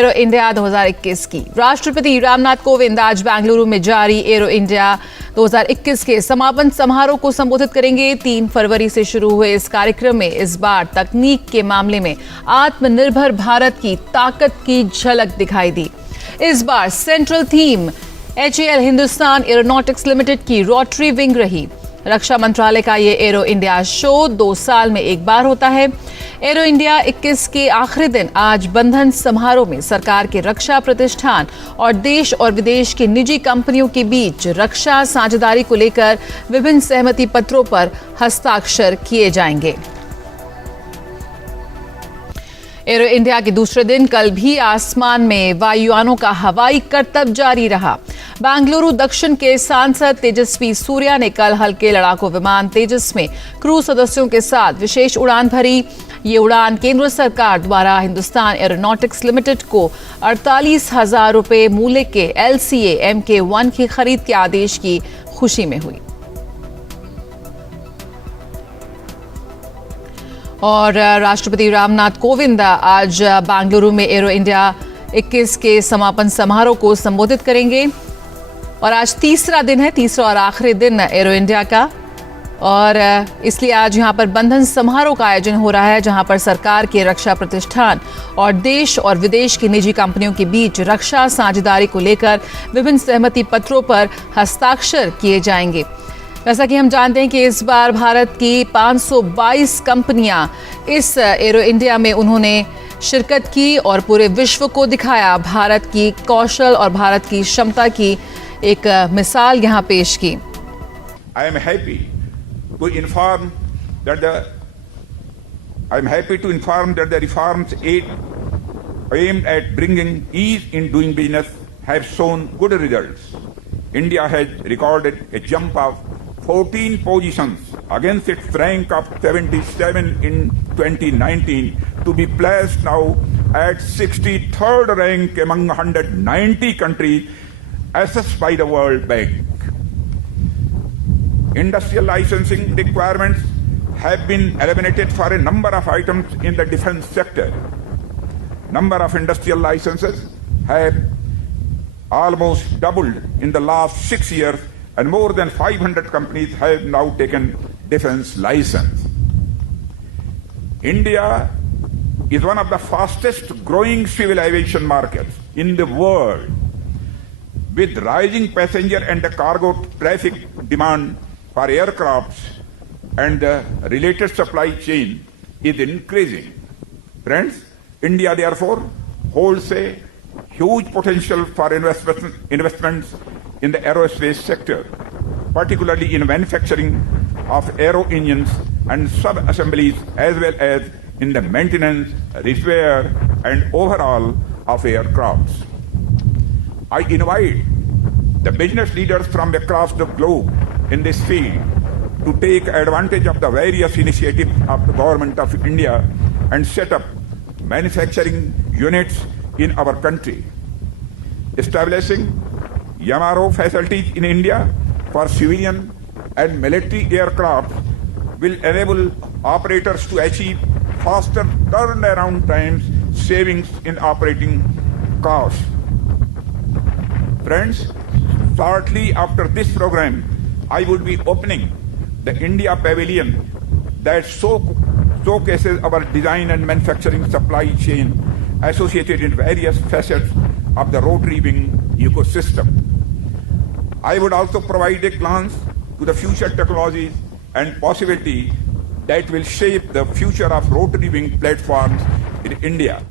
Arrow India 2021 की राष्ट्रपति रामनाथ कोविंद आज बेंगलुरु में जारी एरो इंडिया 2021 के समापन समारोह को संबोधित करेंगे। 3 फरवरी से शुरू हुए इस कार्यक्रम में इस बार तकनीक के मामले में आत्मनिर्भर भारत की ताकत की झलक दिखाई दी। इस बार central theme HAL Hindustan aeronautics limited की रोटरी विंग रही। रक्षा मंत्रालय का ये एरो इंडिया शो 2 साल में एक बार होता है। एरो इंडिया 21 के आखिरी दिन आज बंधन समारोह में सरकार के रक्षा प्रतिष्ठान और देश और विदेश की निजी कंपनियों के बीच रक्षा साझेदारी को लेकर विभिन्न सहमति पत्रों पर हस्ताक्षर किए जाएंगे। एरो इंडिया के दूसरे दिन कल भी आसमान में वायुयानों का हवाई करतब जारी रहा। बेंगलुरु दक्षिण के सांसद तेजस्वी सूर्या ने कल हल्के लड़ाकू विमान तेजस में क्रू सदस्यों के साथ विशेष उड़ान भरी। ये उड़ान केंद्र सरकार द्वारा हिंदुस्तान एरोनॉटिक्स लिमिटेड को 48,000 रुपए मूल्य के LCA Mk1 की खरीद के आदेश की खुशी में हुई। और राष्ट्रपति रामनाथ कोविंद आज बेंगलुरु में एरो इंडिया 21 के समापन समारोह को संबोधित करेंगे। और आज तीसरा दिन है, तीसरा और आखिरी दिन एरो इंडिया का, और इसलिए आज यहां पर बंधन समारोह का आयोजन हो रहा है, जहां पर सरकार के रक्षा प्रतिष्ठान और देश और विदेश की निजी कंपनियों के बीच रक्षा साझेदारी को लेकर विभिन्न सहमति पत्रों पर हस्ताक्षर किए जाएंगे। जैसा कि हम जानते हैं कि इस बार भारत की 522 कंपनियां इस एरो इंडिया में उन्होंने शिरकत की और पूरे विश्व को दिखाया। भारत की कौशल और भारत की क्षमता की एक मिसाल यहां पेश की। I am happy to inform that the reforms aimed at bringing ease in doing business have shown good results. India has recorded a jump of 14 positions against its rank of 77 in 2019 to be placed now at 63rd rank among 190 countries assessed by the World Bank. Industrial licensing requirements have been eliminated for a number of items in the defense sector. Number of industrial licenses have almost doubled in the last 6 years, and more than 500 companies have now taken defense license. India is one of the fastest growing civil aviation markets in the world, with rising passenger and cargo traffic demand for aircrafts, and the related supply chain is increasing. Friends, India therefore holds a huge potential for investments in the aerospace sector, particularly in manufacturing of aero engines and sub-assemblies, as well as in the maintenance, repair, and overhaul of aircrafts. I invite the business leaders from across the globe in this field to take advantage of the various initiatives of the Government of India and set up manufacturing units in our country. Establishing MRO facilities in India for civilian and military aircraft will enable operators to achieve faster turnaround times, savings in operating costs. Friends, shortly after this program, I will be opening the India Pavilion that showcases our design and manufacturing supply chain associated in various facets of the rotary wing ecosystem. I would also provide a glance to the future technologies and possibilities that will shape the future of rotary wing platforms in India.